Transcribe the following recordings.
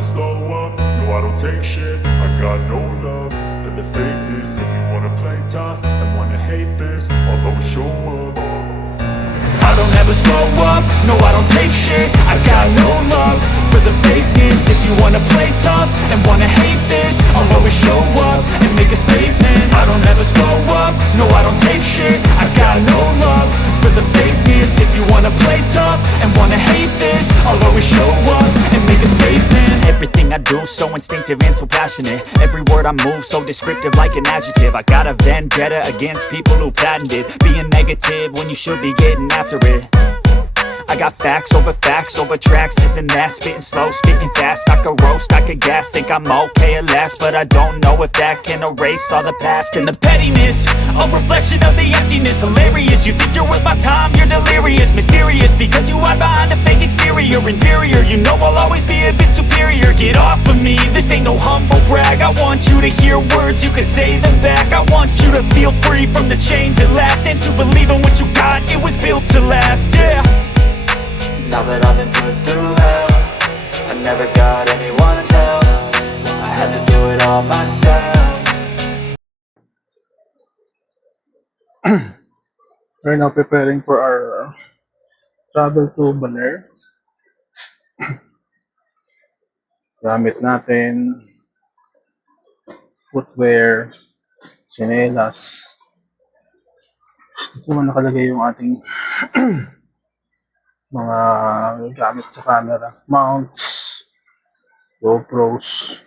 never slow up, no I don't take shit. I got no love for the fakeness. If you wanna play tough and wanna hate this, I'll always show up. I don't ever slow up, no I don't take shit. I got no love for the fakeness. If you wanna play tough and wanna hate this, I'll always show up and make a statement. I don't ever slow up, no I don't take shit. I got no love for the fakeness. If you wanna play tough and wanna hate this, I'll always show up and make a statement. Everything I do so instinctive and so passionate. Every word I move so descriptive like an adjective. I got a vendetta against people who patented being negative when you should be getting after it. I got facts over tracks, this and that. Spitting slow, spitting fast. I could roast, I could gas. Think I'm okay at last, but I don't know if that can erase all the past. And the pettiness, a reflection of the emptiness. Hilarious, you think you're worth my time, you're delirious. Mysterious, because you hide behind a fake exterior. Inferior, you know I'll always be a bit superior. Get off of me, this ain't no humble brag. I want you to hear words, you can say them back. I want you to feel free from the chains at last, and to believe in what you got, it was built to last, yeah. Now that I've been put through hell, I never got anyone's help. I had to do it all myself. We're now preparing for our travel to Baler. Gamit natin footwear, tsinelas. Dito naman nakalagay yung ating mga gamit sa camera, mounts, GoPros,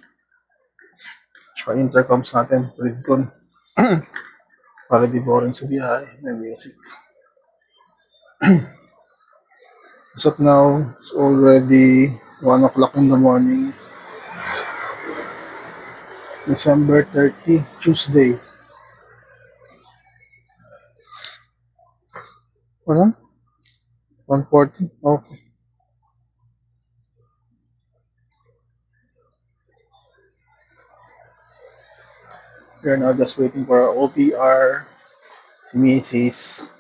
tsaka intercoms natin, Redcon. Para di boring sa biyahe, may music. As of now, it's already 1 o'clock in the morning. December 30, Tuesday. Ano? 1:40? Okay. We're now just waiting for our OPR, si Mrs.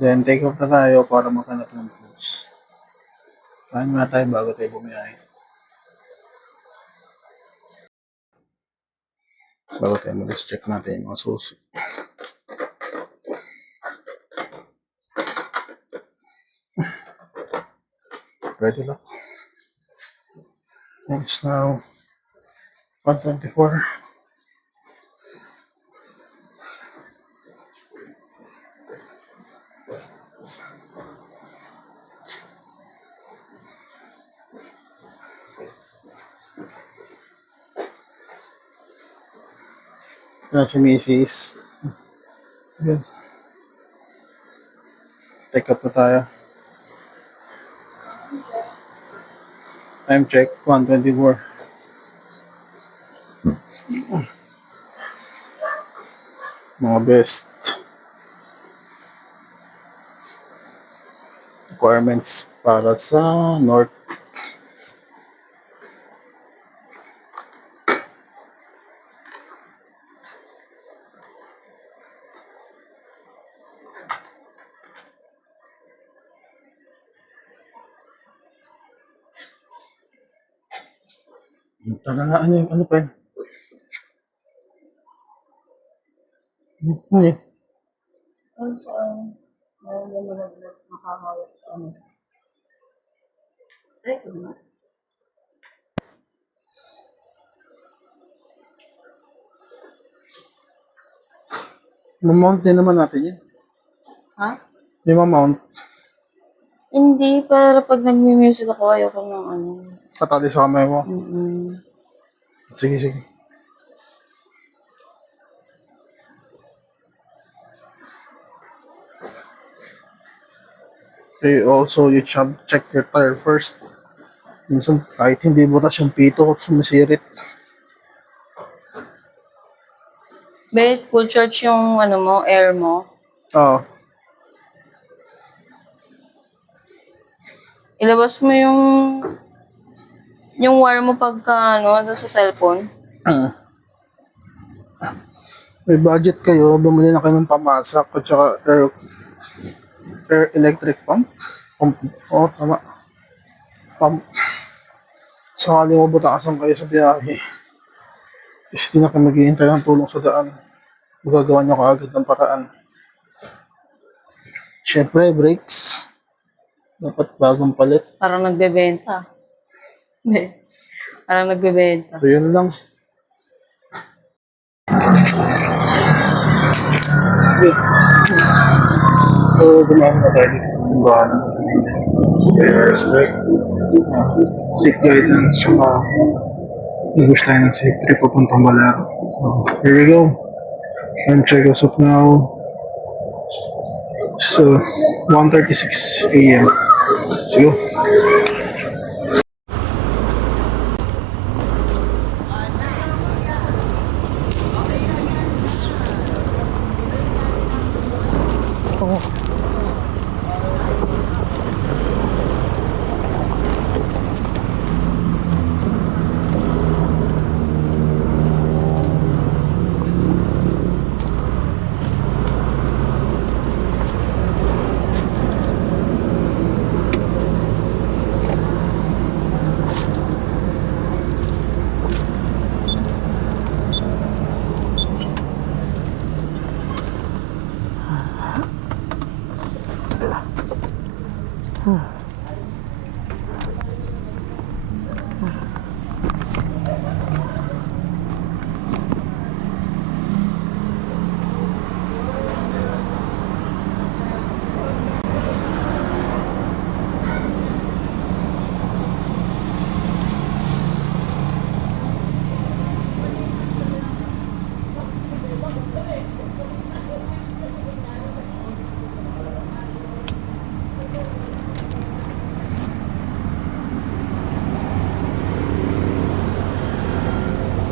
Then take off na tayo para maghanap ng cruise. Kain muna tayo bago tayo bumiyahe. Bago tayo mag-check natin yung mga susi. Ready lang. It's now 1:24. Yan si Mrs. Yan. Take up na tayo. Time check, 1:24. Mga best requirements para sa North. Ano pa yun? Ano yun? Also, makakawat sa ano. Ay, ito na. Mamount din naman natin yun. Ha? May mamount. Hindi, para pag nag-music ako, ayoko ng ano. Katali sa kamay mo. Sige, sige. Okay, also, you should check your tire first. Minsan, kahit hindi butas yung pito, sumisirit. Bet, full charge yung ano mo, air mo. Oo. Ilabas mo yung wire mo pagka ano, doon sa cellphone. May budget kayo, bumili na kayo ng pamasak at saka air electric pump. Oo, tama. Pump. sakali mo butakasan kayo sa biyahe, is di na kayo maghihintay ng tulong sa daan. Magagawa nyo kaagad ng paraan. Siyempre, brakes. Dapat bagong palit. Parang nagbebenta. Parang nagbebenta. So, yun lang. Sige. So, dumaan na tayo dito sa simbahan. Prayers, break. Sick guidance, tsaka nag-wish tayo ng safe trip papuntang Balaro. So, here we go. Time check as of now. So, 1:36 a.m. Let's go.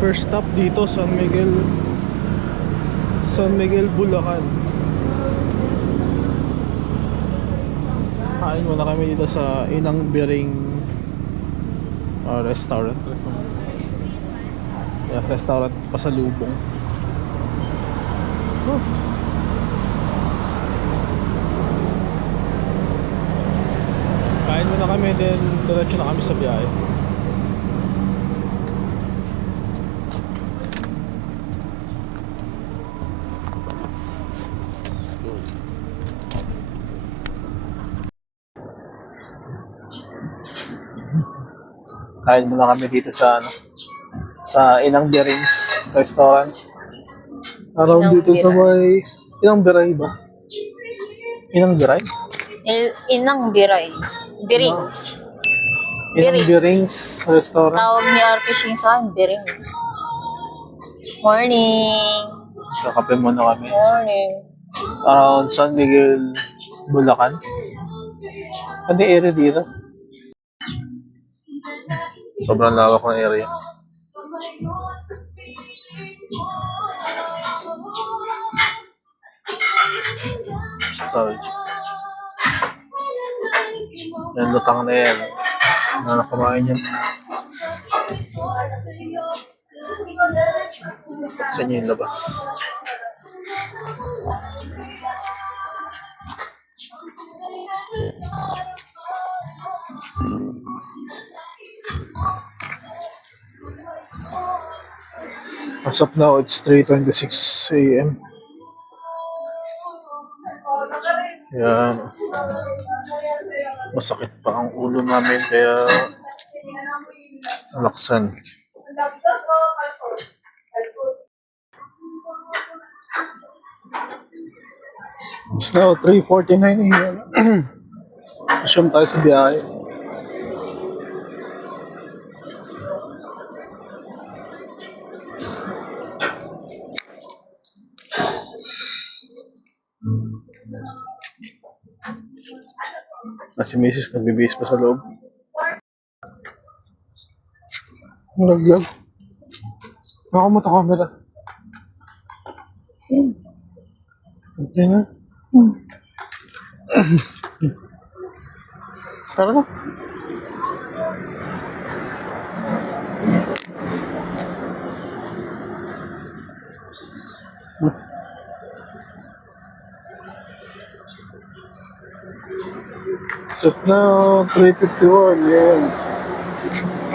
First stop dito, San Miguel, Bulacan. Kain muna kami dito sa Inang Biring restaurant. Yeah, restaurant pasalubong. Kain muna kami, then diretso na kami sa biyahe. Kain muna kami dito sa sa Inang Birings restaurant. Around Inang dito sa may Inang Biray ba? Inang Biray? Inang Birings. Birings. Inang Birings restaurant. Tawag ni Arte Shing sa akin, Biring. Morning. Kakape muna kami. Morning. Around San Miguel, Bulacan. Ano yung area dito? Sobrang lawak ng area. Nostalgia. Yan, lutang na yan. Na nakamain yan. Sa inyo yung labas. As of now, it's 3:26 a.m. Yan. Masakit pa ang ulo namin kaya alaksan. It's now 3:49 a.m. Assume tayo sa biyahe. Si Mrs. nagbibihis pa sa loob. Nag-vlog. Nakamot ang camera. Okay na. Tara na. So now, 3:51, yan.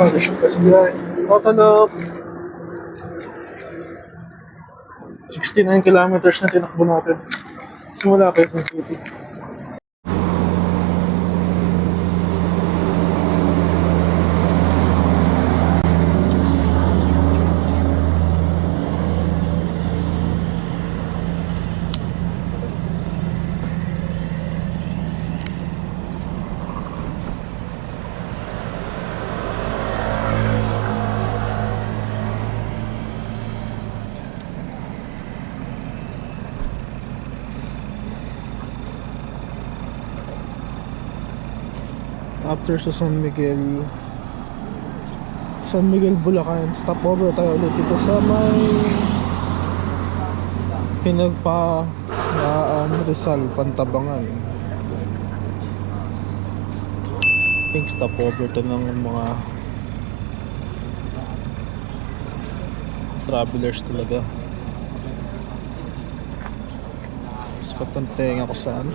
Kasi biyahe. Total of 69 kilometers na tinakbo natin. Simula Quezon City. After sa San Miguel, Bulacan, stopover tayo ulit dito sa may Rizal, Pantabangan. I think stopover to ng mga travelers talaga. Sikat ang tenga ko saan.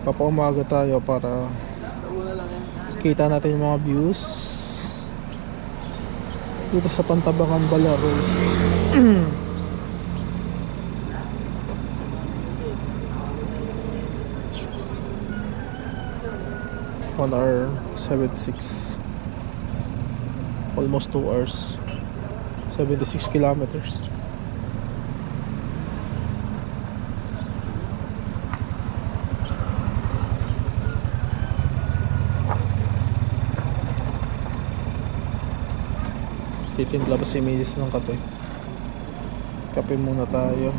Papaumaga tayo para kita natin yung mga views dito sa Pantabangan, Balaros. 1 hour 76, almost 2 hours 76 kilometers. Titimpla pa si Mrs. ng kape. Kape muna tayo.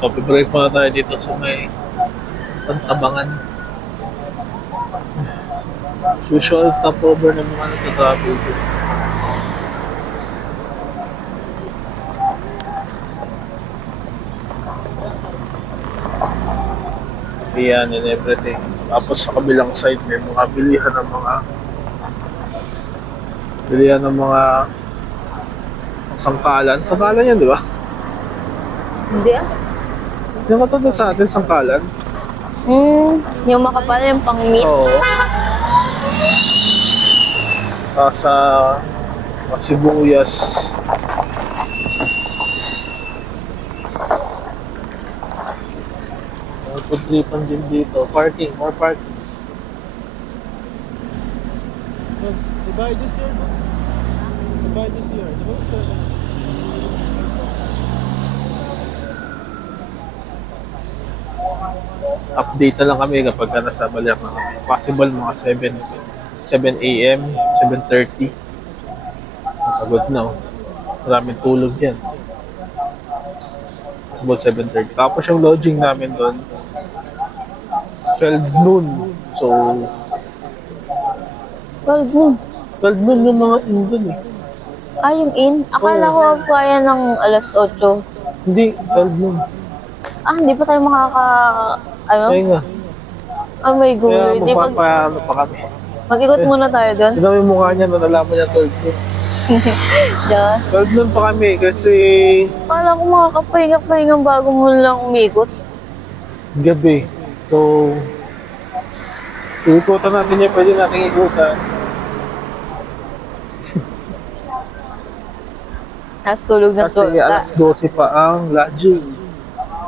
Coffee break muna tayo dito sa may Pantabangan. Usual stopover ng mga nagtatravel dito. Yan and everything. Tapos sa kabilang side may mga bilihan ng mga sangkalan. Sangkalan yan, di ba? Hindi ah. Yung katulad sa atin, sangkalan. Yung makapal, yung pang-meat. Oo. Sa sibuyas. Pagtripan din dito. Parking, more parking. Divide this here, no? Divide this here. Divide this here. Update na lang kami kapag nasa Balacan na kami. Possible mga 7 a.m., 7:30. Pagod na, oh. Maraming tulog yan. Possible 7:30. Tapos yung lodging namin doon 12 noon. So 12 mo. 12 noon yung mga in doon eh. Ah, yung in? Akala ko kaya ng alas 8. Hindi, 12 noon. Ah, hindi pa tayo ano? Kaya nga. Oh my God. Kaya Hindi magpapaano pa kami. mag-ikot muna tayo doon. Tignan mo yung mukha niya na nalaman niya 12 noon. Diyan. 12 noon pa kami kasi Akala ko makakapahinga-pahinga bago mo lang umikot. gabi. So, ikutan natin yan. Pwede natin ikutan. Tapos tulog na Kasi alas 12 pa ang lodging.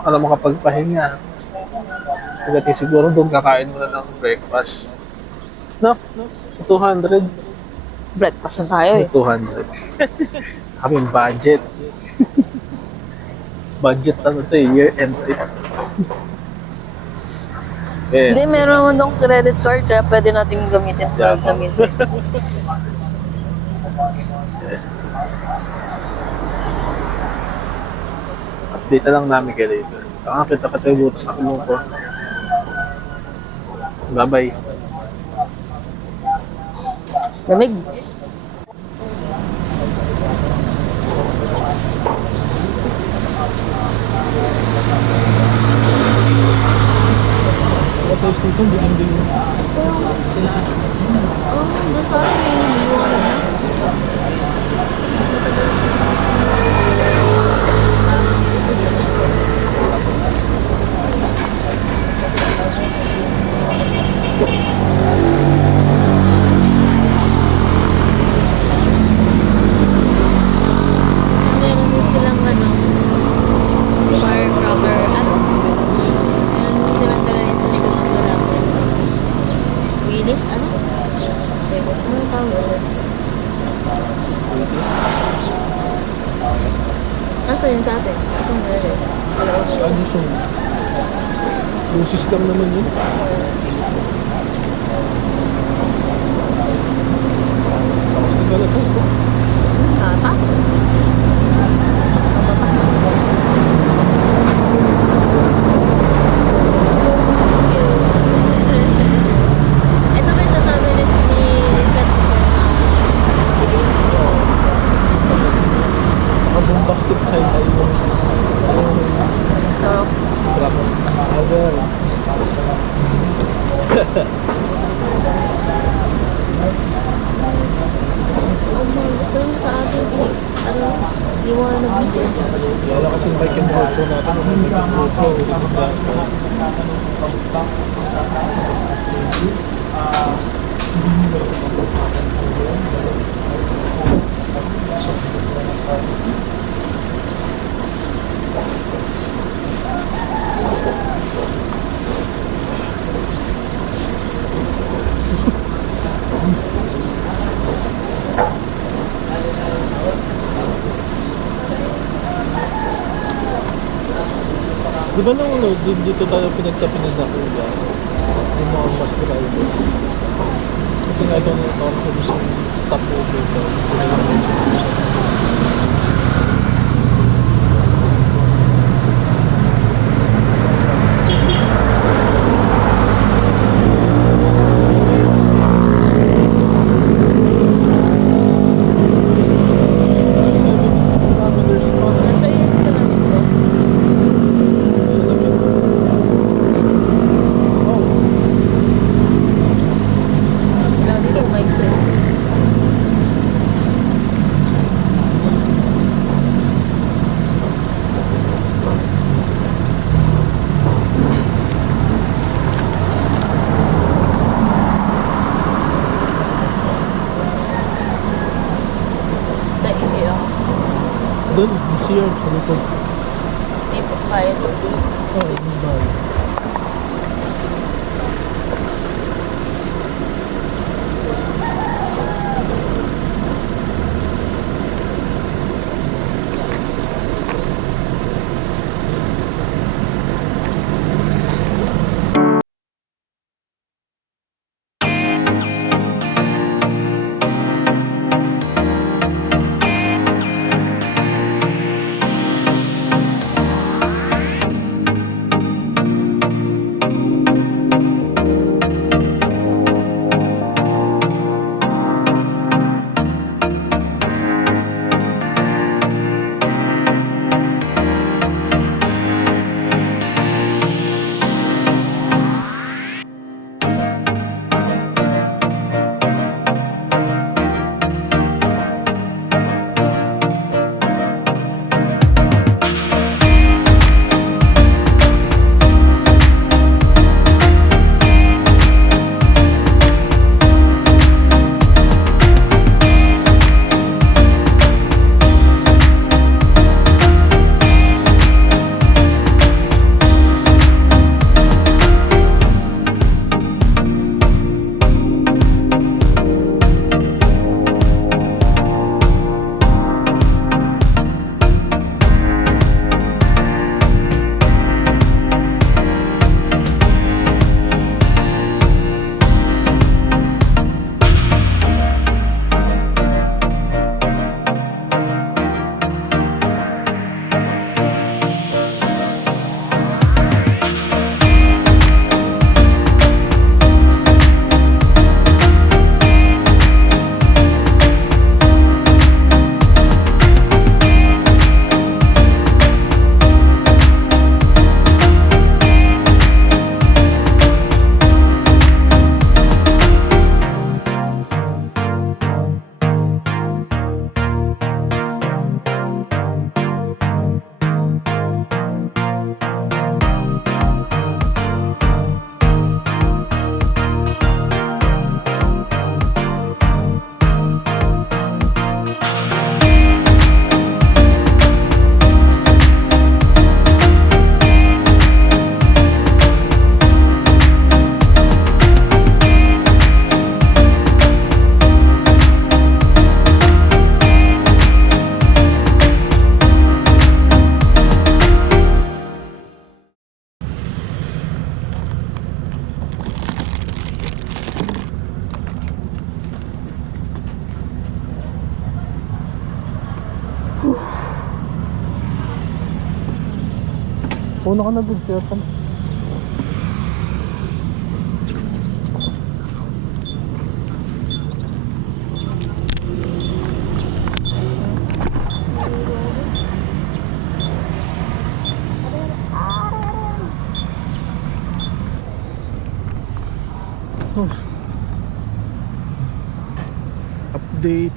Para makapagpahinga. Pagdating siguro doon kakain muna ng breakfast. No? 200. Breakfast na tayo eh. 200. Kaming budget. Budget ano to eh, year-end trip. Eh, Hindi, meron naman dong credit card kaya pwede natin gamitin. Yeah. Gamitin. update na lang namin kayo later. Kakakita ka tayo butas na kulong ko. Bye-bye. Lamig. Tapos dito, bilang-bilang. Oh, doon sa akin yung meron din silang firecracker, meron din silang dala sa likod ng lalaki. Willis, ano? Ano tawag doon? Kaso yun sa atin? Itong dala. Ano so? Lucis lang naman yun. Tapos nagala po. Tata? Ito ba yung sasabi ni Seth Mga bombastic side ay yung Sarap. trap. Other. Gusto mo sa atin, di mo na nag-video. Wala kasing bike and GoPro natin. Kung may GoPro, Di ba nung dito tayo pinagtapinan na kuya? Yung mga bus driver. Kasi nga ito na parang kung sa stop over daw. Nasa iyo yung salamin ko. Wala dito, mic ko. Naingi ako. Doon, CR sa likod. Hindi po kaya to. Oo, yung bahay. Una ka na dun, sir. Update.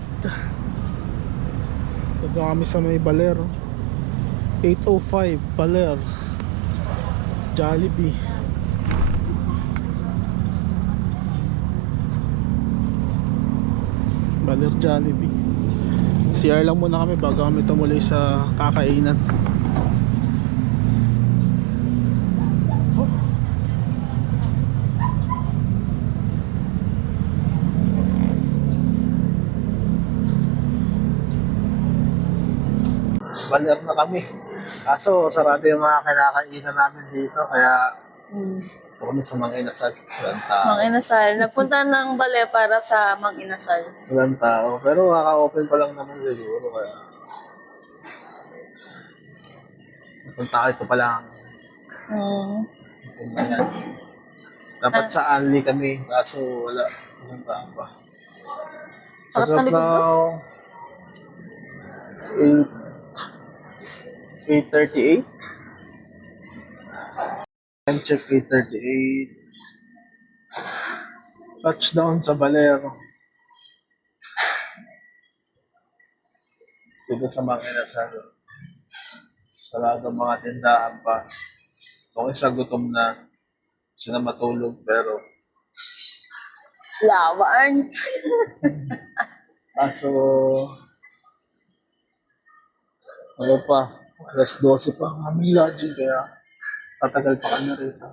Ito kami sa may Baler. 8:05 Baler. Jollibee. Baler Jollibee. CR lang muna kami bago kami tumuloy sa kakainan. Baler na kami. Kaso sarado yung mga kinakainan namin dito kaya ito kami sa mga inasal. Walang tao. Mang Inasal. Nagpunta ng Bale para sa Mang Inasal. Walang tao. Pero kaka-open pa lang naman siguro kaya napunta ka ito pa lang. Ayan. Dapat sa Anli kami kaso wala. Walang tao pa. Sakit na likod ko? 8:38. Time check 8:38. Touchdown sa Valero. Dito sa mga inasal. Sarado mga tindahan pa. Kung isa gutom na, siya na matulog pero Lawan. kaso ano pa, alas 12 pa ang aming lodging kaya tatagal pa kami rito.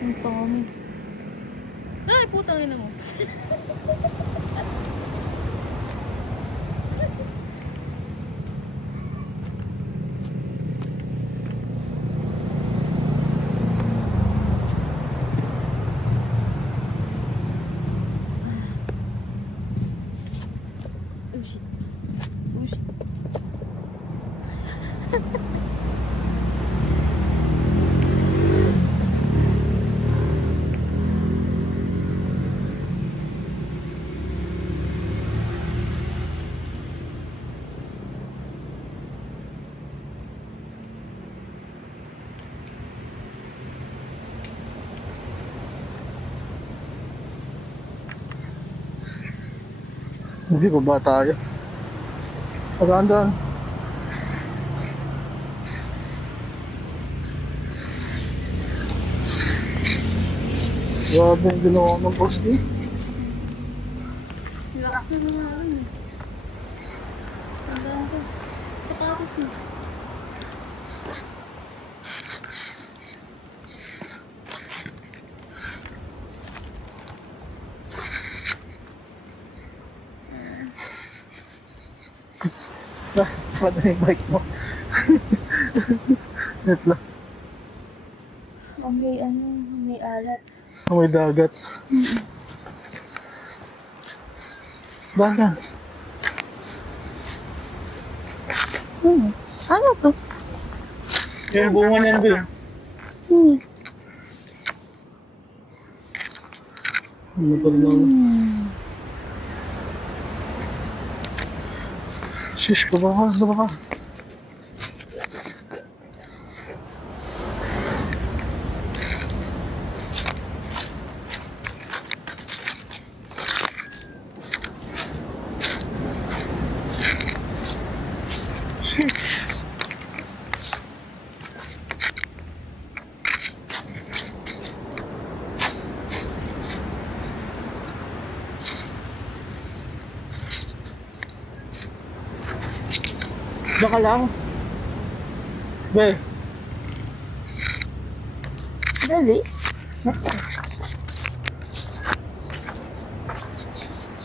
Ang dami. Ay, putang ina mo. Oh shit. Oh shit. Hindi ko ba tayo? Pagandaan. Grabe yung ginawa ng boss din. Lakas na mga ano. Ang dami ko. Sapatos mo. Paano yung bike mo? Net lang. Ang may ano, may alat. May dagat. Dagat. Ano to? Yung bunga niyan, Bill. Ano pa lang? Shish, baba ka. Diyan ka lang. Be, Dali.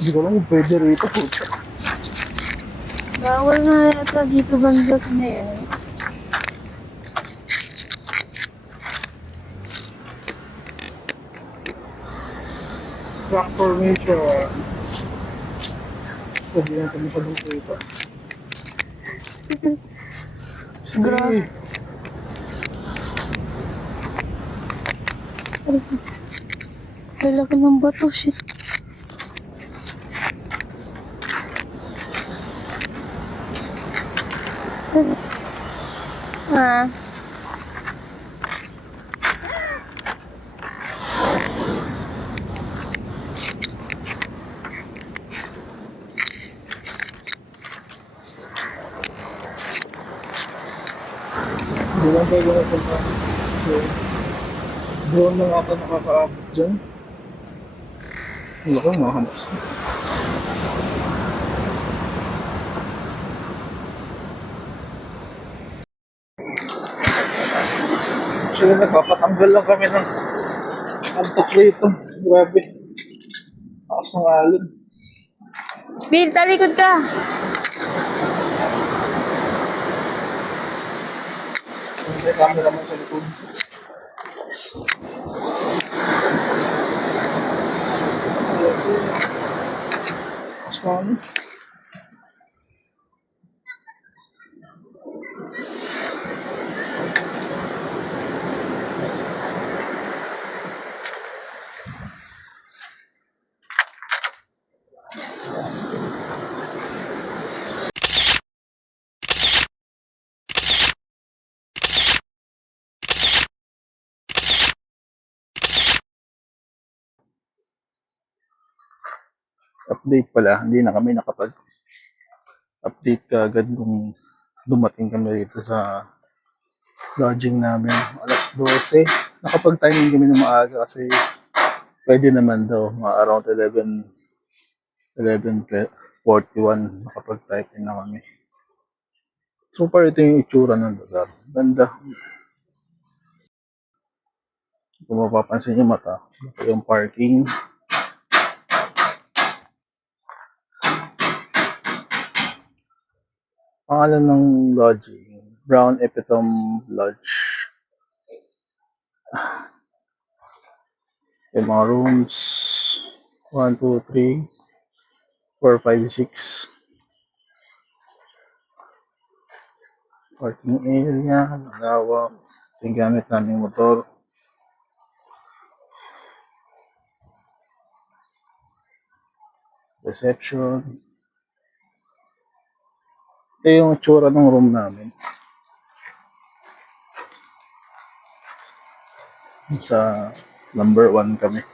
hindi ko lang kung pwede rito. Puta. Bawal na yata dito banda sa may Rock formation. Pwede lang kami sa dito ito. Grabe. Ang laki ng bato, shit. Ah. Hindi lang pwede na punta. So, drone lang ata nakakaabot dyan. Wala ko, makahampas. Actually, nagpapatanggal lang kami ng antok rito. Grabe. Takas ng alon. Bill, talikod ka! May camera man sa likod. Takas na ano. Update pala, hindi na kami nakapag-update kaagad nung dumating kami dito sa lodging namin. Alas 12. Nakapag-timing kami ng maaga kasi pwede naman daw, mga around 11:41 nakapag-typing na kami. So far, ito yung itsura ng lugar. Ganda. Kung mapapansin nyo mata, ito yung parking. Pangalan ng lodging, Brown Epitome Lodge. Yung mga rooms, 1, 2, 3, 4, 5, 6. Parking area, malawak. Yung gamit namin motor. Reception. Ito yung itsura ng room namin. Sa number 1 kami.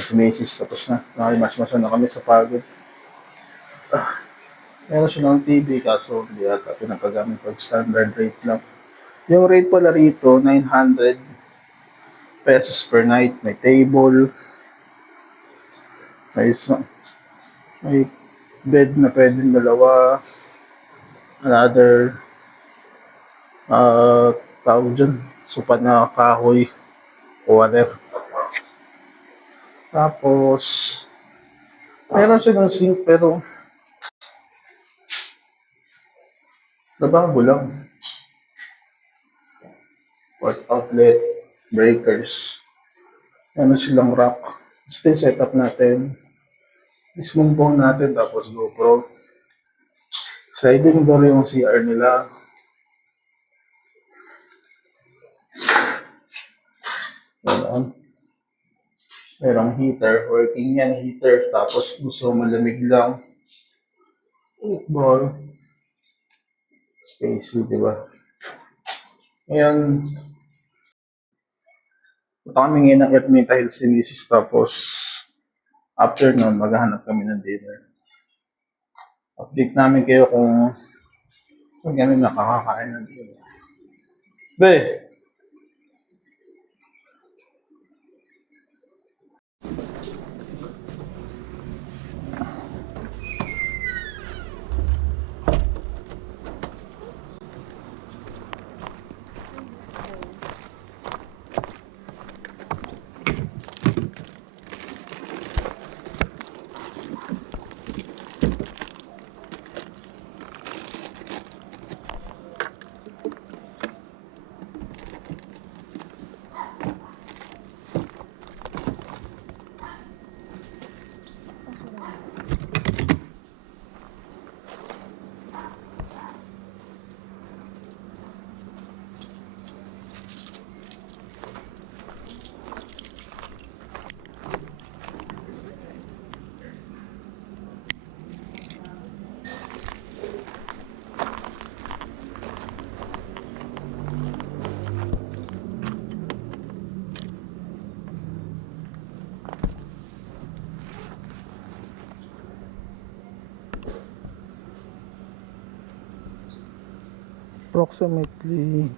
Si Macy's tapos na. Nakimasmasan na kami sa pagod. Meron siya ng TV kaso hindi ata pinapagamit pag standard rate lang. Yung rate pala rito, 900 pesos per night. May table. May bed na pwedeng dalawa. Another tawag dyan, sopa na kahoy o whatever. Tapos, meron siya ng sink pero lababo lang. Port outlet, breakers. Meron silang rack. Ito yung setup natin. Mismong phone natin tapos GoPro. Sliding door yung CR nila. Meron. Merong heater. Working yan heater. Tapos gusto malamig lang. Ball. Spacey, di ba? Ngayon, Punta kami ngayon ng Ermita Hills ni Mrs. Tapos, after nun, maghahanap kami ng dinner. Update namin kayo kung kami nakakakain ng dinner. Be! Approximately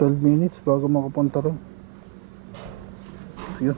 12 minutes bago makapunta ron. Sige.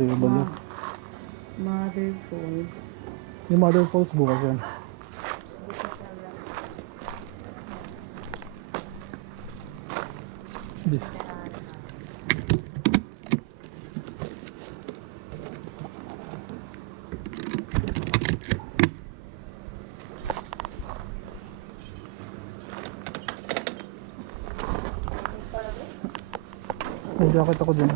Sige, balik. Mother Falls. Yung Mother Falls bukas yan. This. May jacket ako dyan.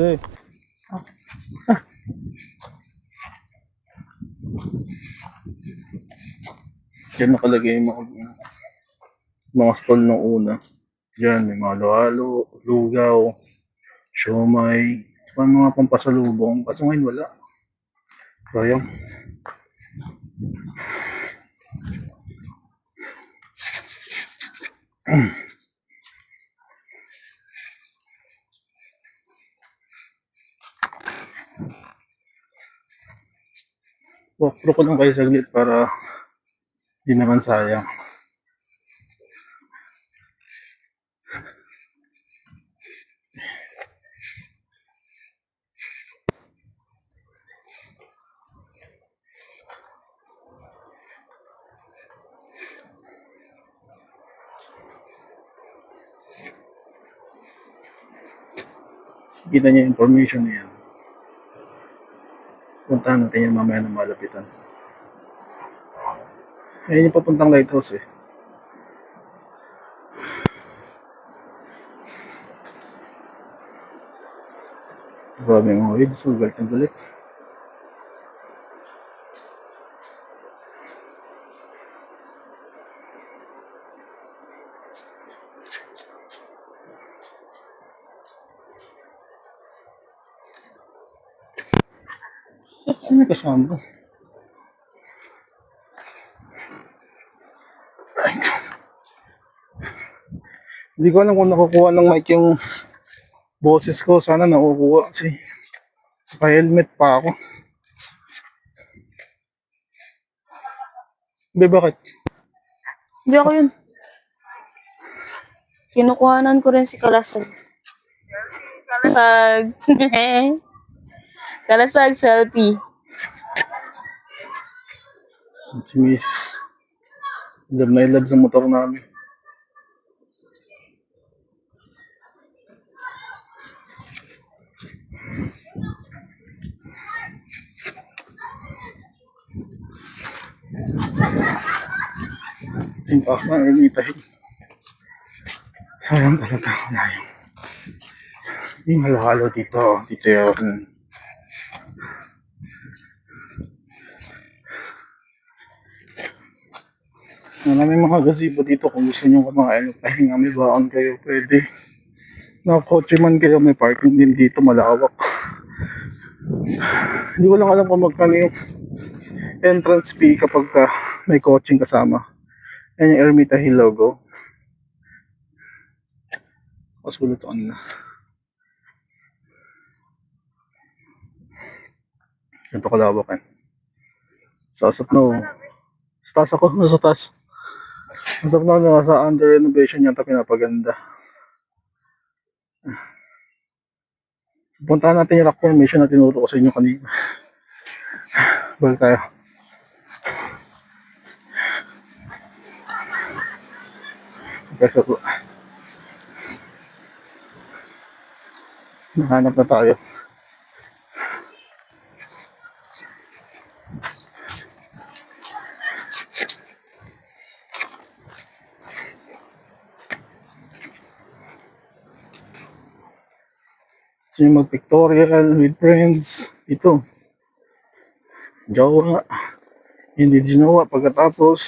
De. Diyan nakalagay yung mga stall nung una. Diyan, may mga halo-halo, lugaw, siomay, mga pampasalubong. Kaso ngayon wala. Sayang. Walkthrough ko lang kayo saglit para di naman sayang. Kita niya yung information niya. Puntahan natin yan mamaya ng malapitan. Ayun yung papuntang lighthouse eh. Grabe mga waves, so galit na galit. Saan may kasama? Hindi ko alam kung nakukuha ng mic yung boses ko. Sana nakukuha kasi naka-helmet pa ako. Hindi, bakit? Hindi ako yun. Kinukuhanan ko rin si Kalasag. Kalasag. Kalasag selfie. Si Mrs. Love na love sa motor namin. Yung taas na Ermita Hill. Sayang talaga. Wala yung halo-halo dito. Dito yun. Maraming mga gazebo dito kung gusto nyo kumain. Pahinga, may baon kayo. Pwede. Nakakotse man kayo. May parking din dito. Malawak. Hindi ko lang alam kung magkano yung entrance fee kapag may coaching kasama. Yan yung Ermita Hill logo. Pasulat on na. Ganito kalawak eh. Sasap na oh. Sa taas ako. Nasa taas. Sasap na nasa under renovation yata pinapaganda. Puntahan natin yung rock formation na tinuro ko sa inyo kanina. Balik tayo. Peso po. Nahanap na tayo. So yung mag-pictorial with friends. Ito. Jowa. Hindi ginawa pagkatapos.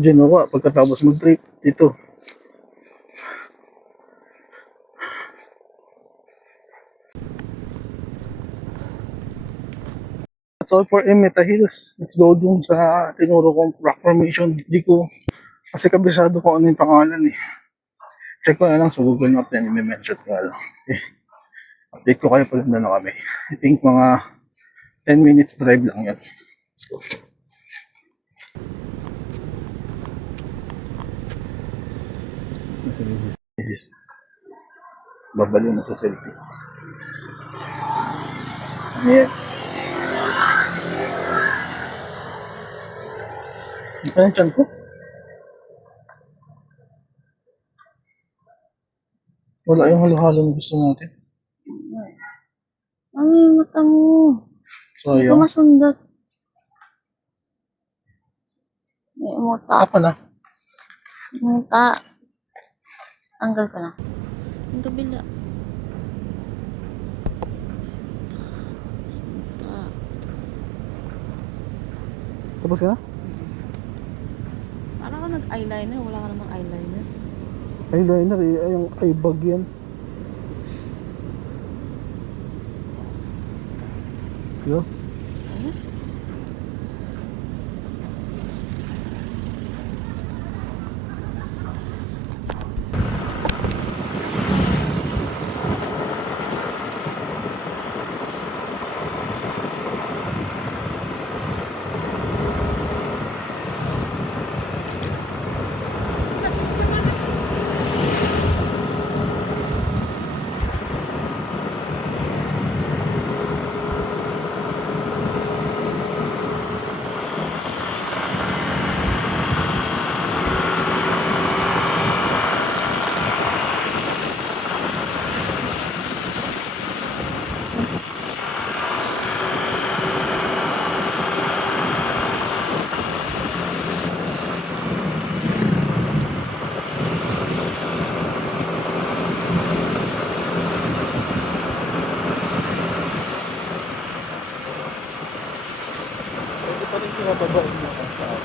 Ginawa pagkatapos mag-trip. Ito. That's all for Ermita Hills. Let's go dun sa tinuro kong rock formation. Hindi ko kasi kabisado ko ano yung pangalan eh. Check ko na lang sa Google Map yan. I-mention ko lang. Okay. Update ko kayo pag na kami. I think mga 10 minutes drive lang yan. Babalo na sa selfie. Yeah. Ito yung chan ko. Wala yung halo-halo na gusto natin. Ano yung mata mo? Hindi ko Sayang. masundot. May muta. Apa na? Muta. Tanggal ka na. Ang kabila. Tapos ka na? Parang ka nag-eyeliner, wala ka namang eyeliner. Eyeliner eh, ay bag yan. Sige. Ano? Pwede pa rin pinababain mo kung saan.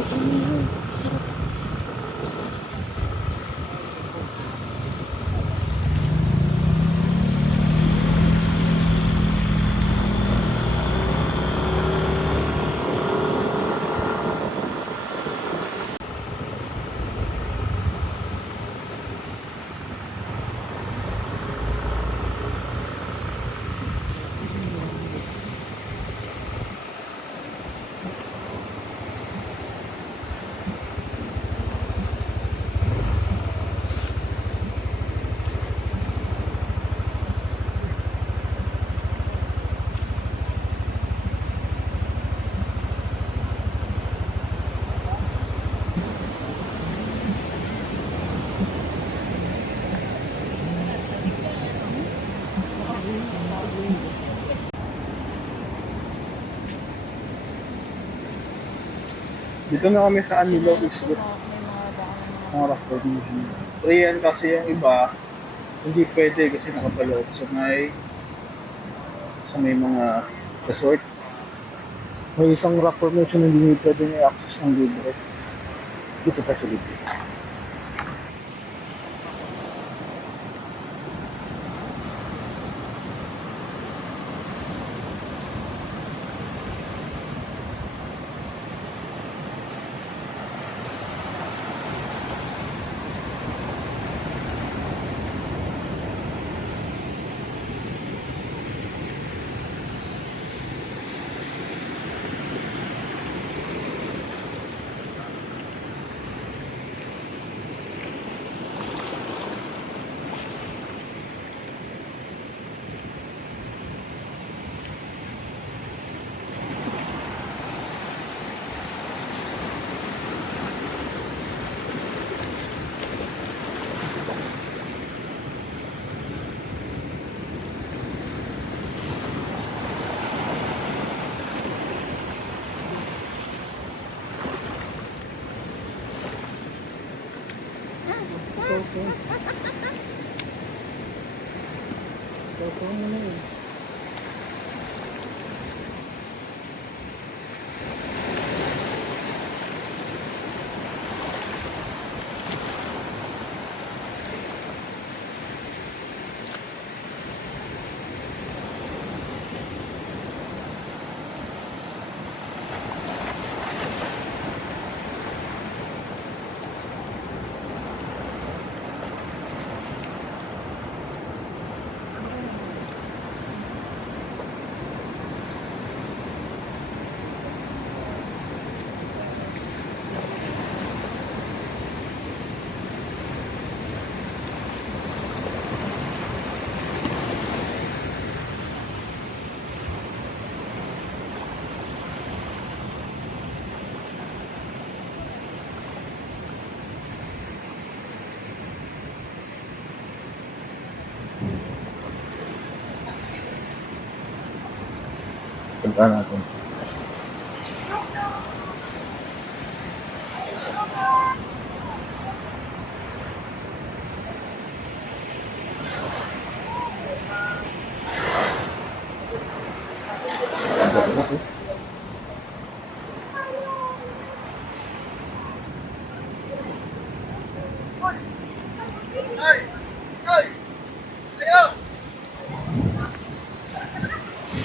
Ay, ano yun? Sarap. Dito na kami sa Anilo Islet. May mga daan ng Mga rock formation. Pero yan kasi yung iba, hindi pwede kasi nakapaloob sa may mga resort. May isang rock formation na hindi pwede i-access ng libre. Dito tayo sa libre. Ano na yun? Punta natin.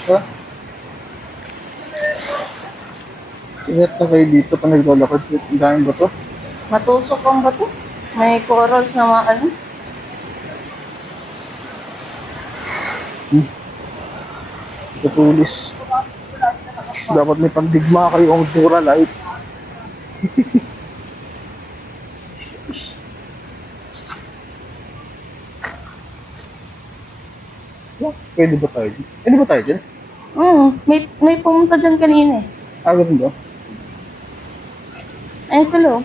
Ha? Ingat na kayo dito pa naglalakad. Ang daming bato. Matusok ang bato. May corals na mga ano. Katulis. Dapat may pandigma kayo ang Dura Light. Pwede ba tayo? Pwede ba tayo dyan? May pumunta dyan kanina eh. Ganun ba? Ayun sa loob.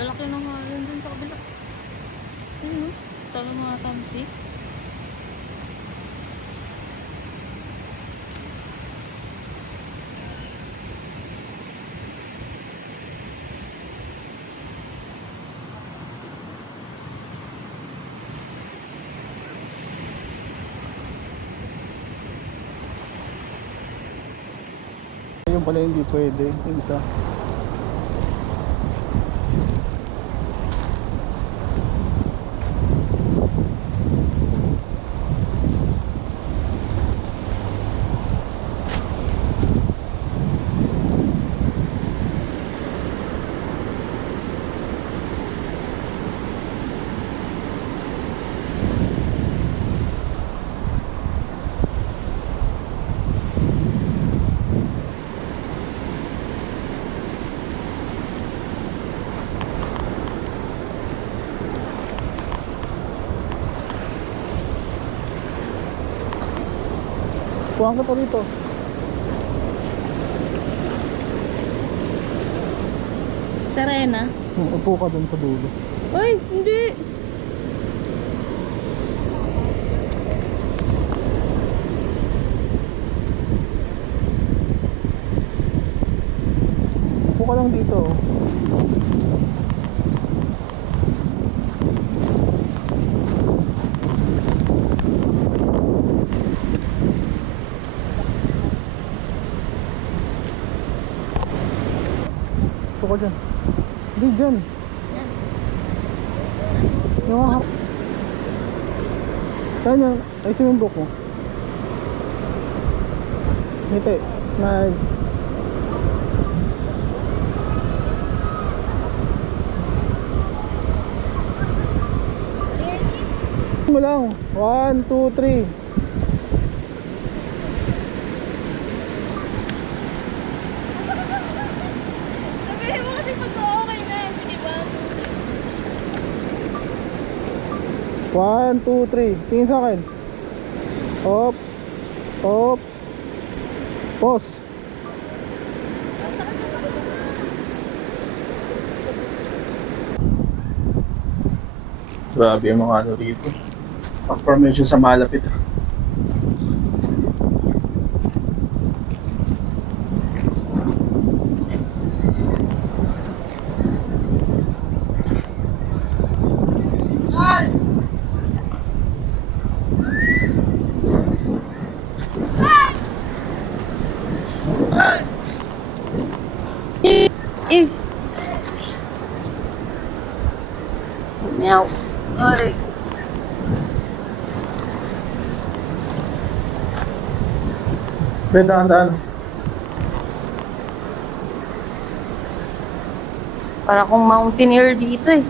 Lalaki ng halon dun sa kabila. Ayun, no? Tala mga tamsi. Yung pala hindi pwede. Yung isa. Kuhaan ka pa rito. Serena? Upo ka dun sa dulo. Ay, hindi. Upo ka lang dito. Upo ka dyan. Hindi dyan. Yung harap. Saan yan? Ay, sumindok ko. Ngiti. Nag... mo lang. 1, 2, 3. Sabihin mo kasi pag-okay na, di ba? 1, 2, 3. Tingin sa akin. Oops. Oops. Pause. Grabe yung mga ano rito. Medyo sa malapit. Meow. Ay. Dahan-dahan. Para kung mountaineer dito eh.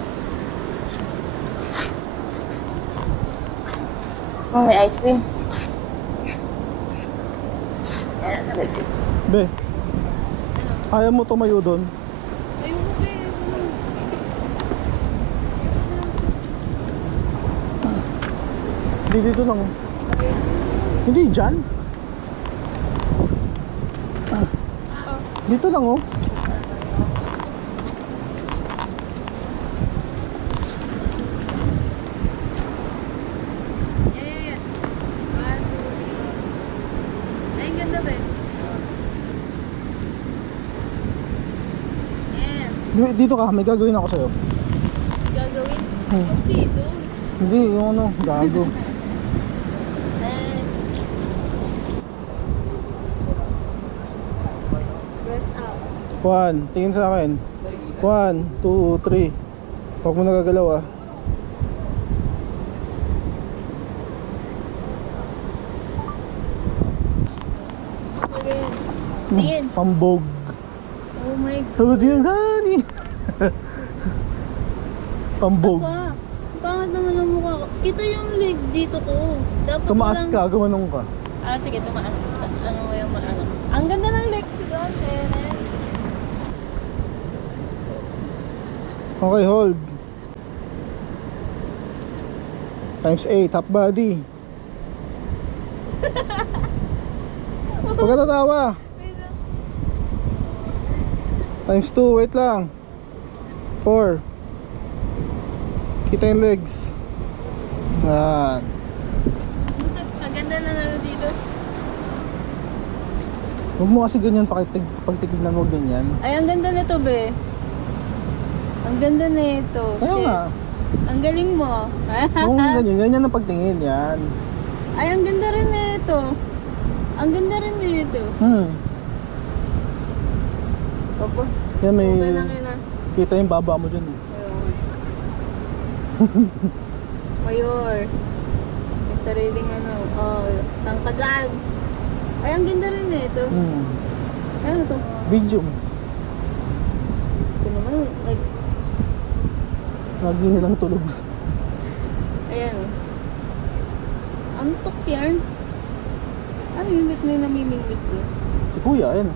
Oh, may ice cream. Be, ayaw mo tumayo doon? Hindi, dito lang. Hindi, dyan. Dito lang, oh. Ay, ang ganda ba? Yes. Dito ka, may gagawin ako sa'yo. Gagawin? Hmm. Dito. Hindi, yung ano, gago. Dress up. 1, tingin sa akin. 1, 2, 3. Huwag mo nagagalaw ah. Okay. Tingin. Pambog. Oh my God. Sabi din, gani. Pambog. Pa. Pangit naman ang mukha ko. Ito yung leg dito ko. Dapat Tumaas walang- ka, gumanong ka. Ah, sige, tumaas. Ano mo yung maano? Ang ganda ng legs ko doon, Kenneth. Okay, hold. Times 8, half body. Huwag ka tatawa. Times 2, wait lang. 4. Kita yung legs. Yan. Ang ganda na dito. Huwag mo kasi ganyan pagtitignan mo ganyan. Ay, ang ganda nito, be. Ang ganda nito. Kaya Shit. nga. Ang galing mo. Kung ganyan, yan ang pagtingin, yan. Ay, ang ganda rin nito. Ang ganda rin nito. Opo. Yan may, Okay lang yun, ah. kita yung baba mo dyan. Mayor. May sariling ano. Oh, saan ka dyan? Ay, ang ganda rin nito. Ano to? Video mo. Ito naman, like, Lagi nilang tulog. ayan. Ang tok yan. Ano yung bit na namimingwit ko? Si kuya, ayan.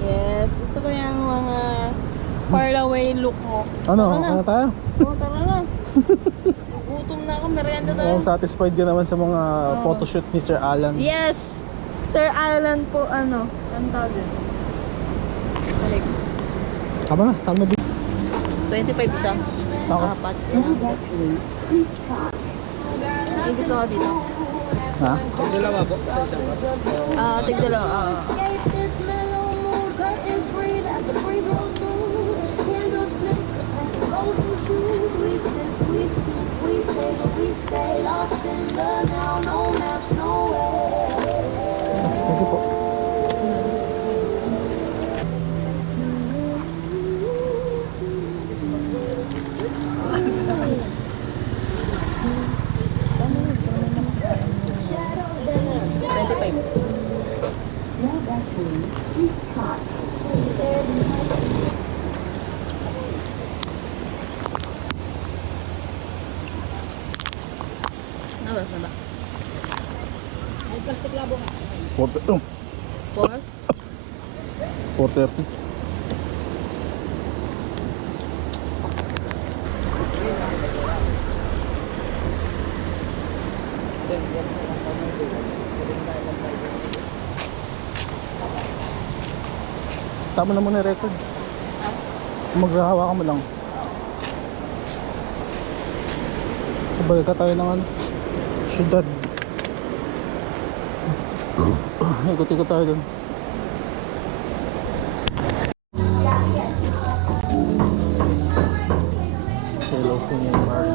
Yes, gusto ko yung mga far away look mo. Ano? Tara na. Ano tayo? Oo, tara na. Gutom na ako, merienda tayo. Oh, satisfied ka naman sa mga photoshoot ni Sir Alan. Yes! Sir Alan po, ano? Ang tawag yun? Balik. Tama na. 25 isa. Ako. Apat. Ay, gusto ko dito. Ha? Ah, tigdalawa. Escape this mellow mood, curtains breathe as the breeze rolls through. Candles flicker and golden shoes. We sip, we sip, we say, we stay lost in the now. No maps, nowhere. Thank you po. Nabas na ba? Ay, plastic labo nga. 4, 4? 4:30. Tama na muna yung record. Maghahawa ka mo lang. Balik ka tayo ng ano, syudad. Ikot-ikot tayo dun. Hello, Neymar.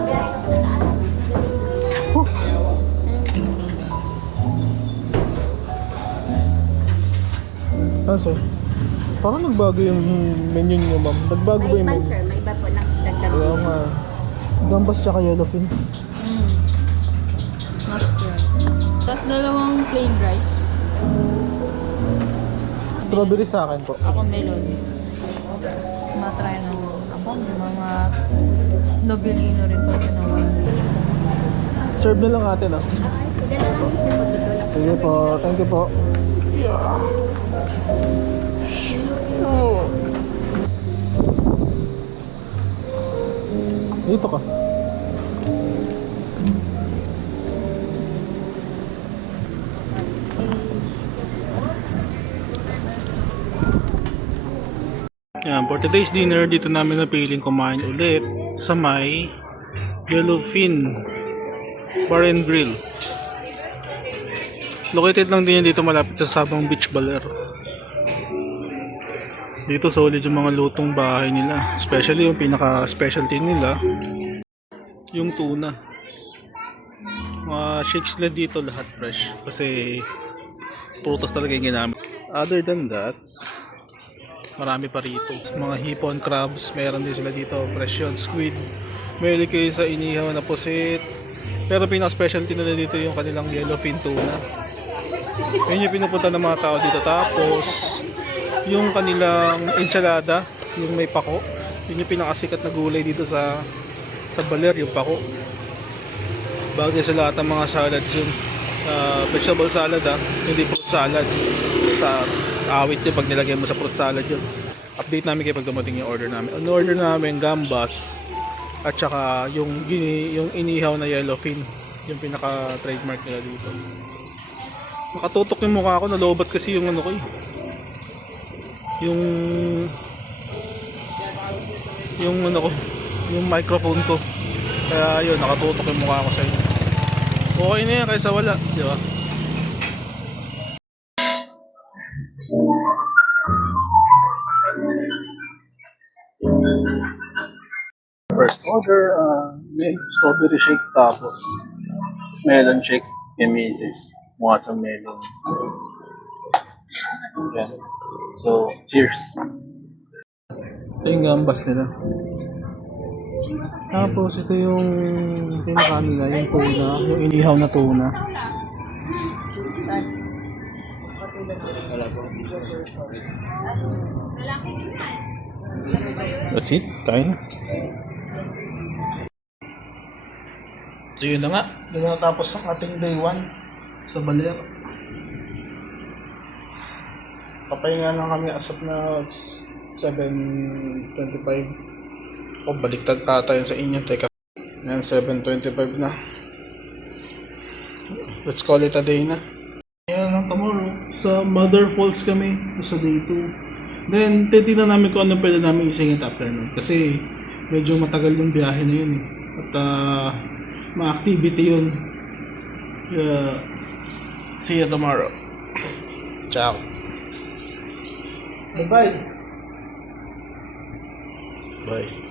Ah, sir. Parang nagbago yung menu niyo, ma'am. Nagbago ba yung menu? May iba po lang dagdag. Kaya nga. Gambas tsaka yellowfin. Mustard. Tapos dalawang plain rice. Strawberry sa akin po. Ako melon. Matry na ako. Mga Novelino rin po siya naman. Serve na lang natin, ah. Sige po. Thank you po. Yeah. Oh. Dito ka. Yan, for today's dinner, dito namin napiling kumain ulit sa may Yellowfin Bar and Grill. Located lang din yan dito malapit sa Sabang Beach, Baler. Dito solid yung mga lutong bahay nila. Especially yung pinaka-specialty nila, yung tuna. Mga shakes nila dito lahat fresh. Kasi prutas talaga yung ginamit. Other than that, marami pa rito. Mga hipon, crabs, meron din sila dito. Fresh yun, squid. Meron kayo sa inihaw na pusit. Pero pinaka-specialty nila dito yung kanilang yellowfin tuna. Yun yung pinupunta ng mga tao dito. Tapos, yung kanilang enchilada, yung may pako. Yun yung pinakasikat na gulay dito sa Baler, yung pako. Bagay sa lahat ng mga salads yun. Vegetable salad hindi fruit salad. Awit yun pag nilagay mo sa fruit salad yun. Update namin kayo pag dumating yung order namin. Ang order namin, gambas at saka yung inihaw na yellowfin. Yung pinaka-trademark nila dito. Nakatutok yung mukha ko, nalobat kasi yung ano ko eh. Yung ano ko, yung microphone ko. Kaya yun, nakatutok yung mukha ko sa inyo. Okay na yan kaysa wala, di ba? First order, may strawberry shake tapos melon shake kay Mrs. Watermelon. Yan. So, cheers. Ito yung gambas nila. Tapos ito yung pinaka nila, yung tuna, yung inihaw na tuna. That's it, kain na. So yun na nga, yun na natapos ang ating day 1 sa Baler. Papahinga lang kami asap na 7:25. O baliktad ata yun sa inyo. Teka, yan 7:25 na. Let's call it a day na. Ayan lang tomorrow. Sa Mother Falls kami sa day 2. Then titignan namin kung ano pwede namin isingit after nun. Kasi medyo matagal yung biyahe na yun. At ma-activity yun. See you tomorrow. Ciao. Bye-bye. Bye.